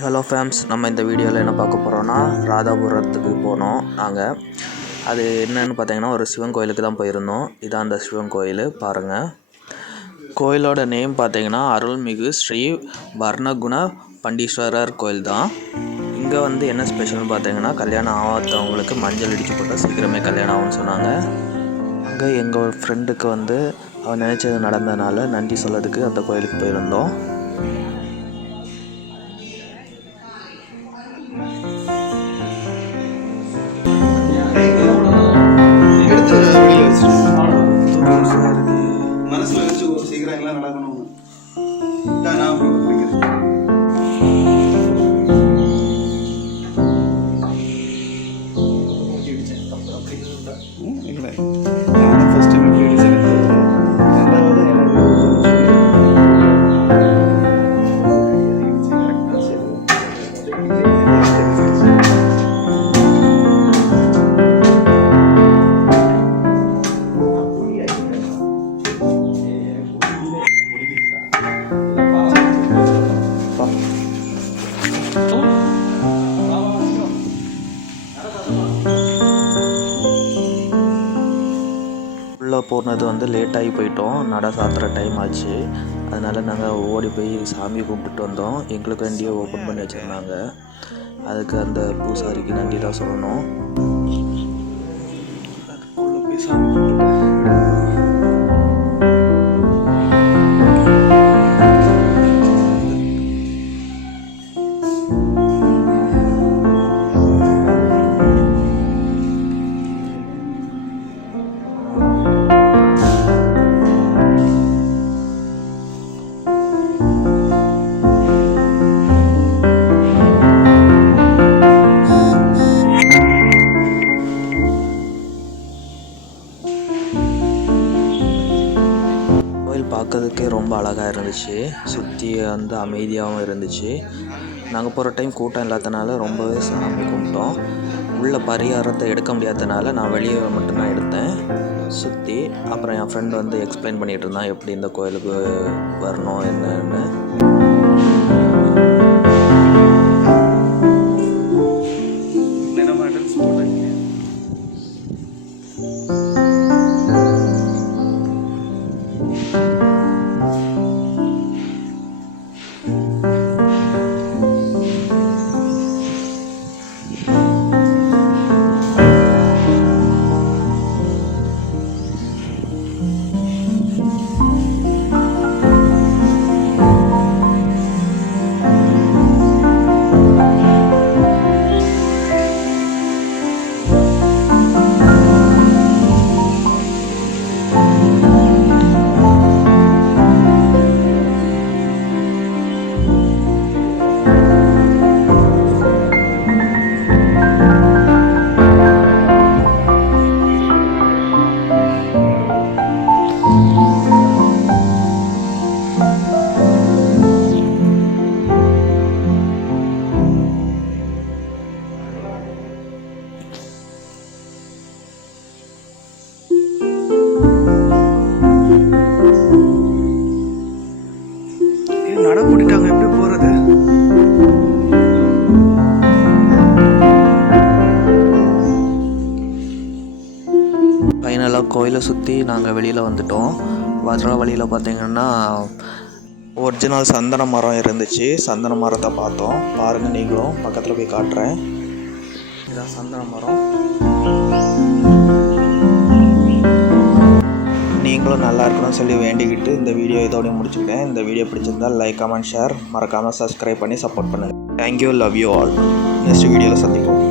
Hello ஃபேம்ஸ், நம்ம இந்த வீடியோவில் என்ன பார்க்க போகிறோன்னா ராதாபுரத்துக்கு போனோம் நாங்கள். அது என்னன்னு பார்த்தீங்கன்னா ஒரு சிவன் கோயிலுக்கு தான் போயிருந்தோம். இதான் அந்த சிவன் கோயில் பாருங்கள். கோயிலோட நேம் பார்த்தீங்கன்னா அருள்மிகு ஸ்ரீ வர்ணகுண பண்டீஸ்வரர் கோயில் தான். இங்கே வந்து என்ன ஸ்பெஷல்னு பார்த்தீங்கன்னா கல்யாணம் ஆகாதவங்களுக்கு மஞ்சள் இடித்து போட்டால் சீக்கிரமே கல்யாணம் ஆகும்னு சொன்னாங்க. அங்கே எங்கள் ஃப்ரெண்டுக்கு வந்து அவன் நினச்சது நடந்ததுனால நன்றி சொல்லதுக்கு அந்த கோயிலுக்கு போயிருந்தோம். மனசுல வச்சு ஒரு சீக்கிரம் எல்லாம் நடக்கணும். நான் பிடிக்கிறேன். உள்ளே போனது வந்து லேட்டாகி போயிட்டோம், நட சாத்துற டைம் ஆச்சு. அதனால் நாங்கள் ஓடி போய் சாமி கும்பிட்டுட்டு வந்தோம். எங்களுக்கு வண்டியை ஓப்பன் பண்ணி வச்சுருந்தாங்க. அதுக்கு அந்த பூசாரிக்கு நன்றி தான் சொல்லணும். அதுக்குள்ளே போய் சாமி கும்பிட்டு பார்க்கறதுக்கே ரொம்ப அழகாக இருந்துச்சு. சுற்றி வந்து அமைதியாகவும் இருந்துச்சு. நாங்கள் போகிற டைம் கூட்டம் இல்லாதனால ரொம்பவே சாமி கும்பிட்டோம். உள்ள பரிகாரத்தை எடுக்க முடியாதனால நான் வெளியே மட்டும்தான் எடுத்தேன் சுற்றி. அப்புறம் என் ஃப்ரெண்ட் வந்து எக்ஸ்பிளைன் பண்ணிகிட்டு இருந்தான் எப்படி இந்த கோயிலுக்கு வரணும் என்னன்னு. நட போட்டுட்டாங்க, எப்படி போகிறது? ஃபைனலாக கோயிலை சுற்றி நாங்கள் வெளியில் வந்துட்டோம். வர வழியில் பார்த்தீங்கன்னா ஒரிஜினல் சந்தன மரம் இருந்துச்சு. சந்தன மரத்தை பார்த்தோம். பாருங்கள், நீங்களும் பக்கத்தில் போய் காட்டுறேன். இதுதான் சந்தன மரம். நீங்களும் நல்லா இருக்கணும்னு சொல்லி வேண்டிக்கிட்டு இந்த வீடியோ இதோடய முடிச்சுக்கிட்டேன். இந்த வீடியோ பிடிச்சிருந்தால் லைக், கமெண்ட், ஷேர், மறக்காமல் சப்ஸ்கிரைப் பண்ணி சப்போர்ட் பண்ணுங்கள். Thank you, love you all. Next வீடியோவில் சந்திப்போம்.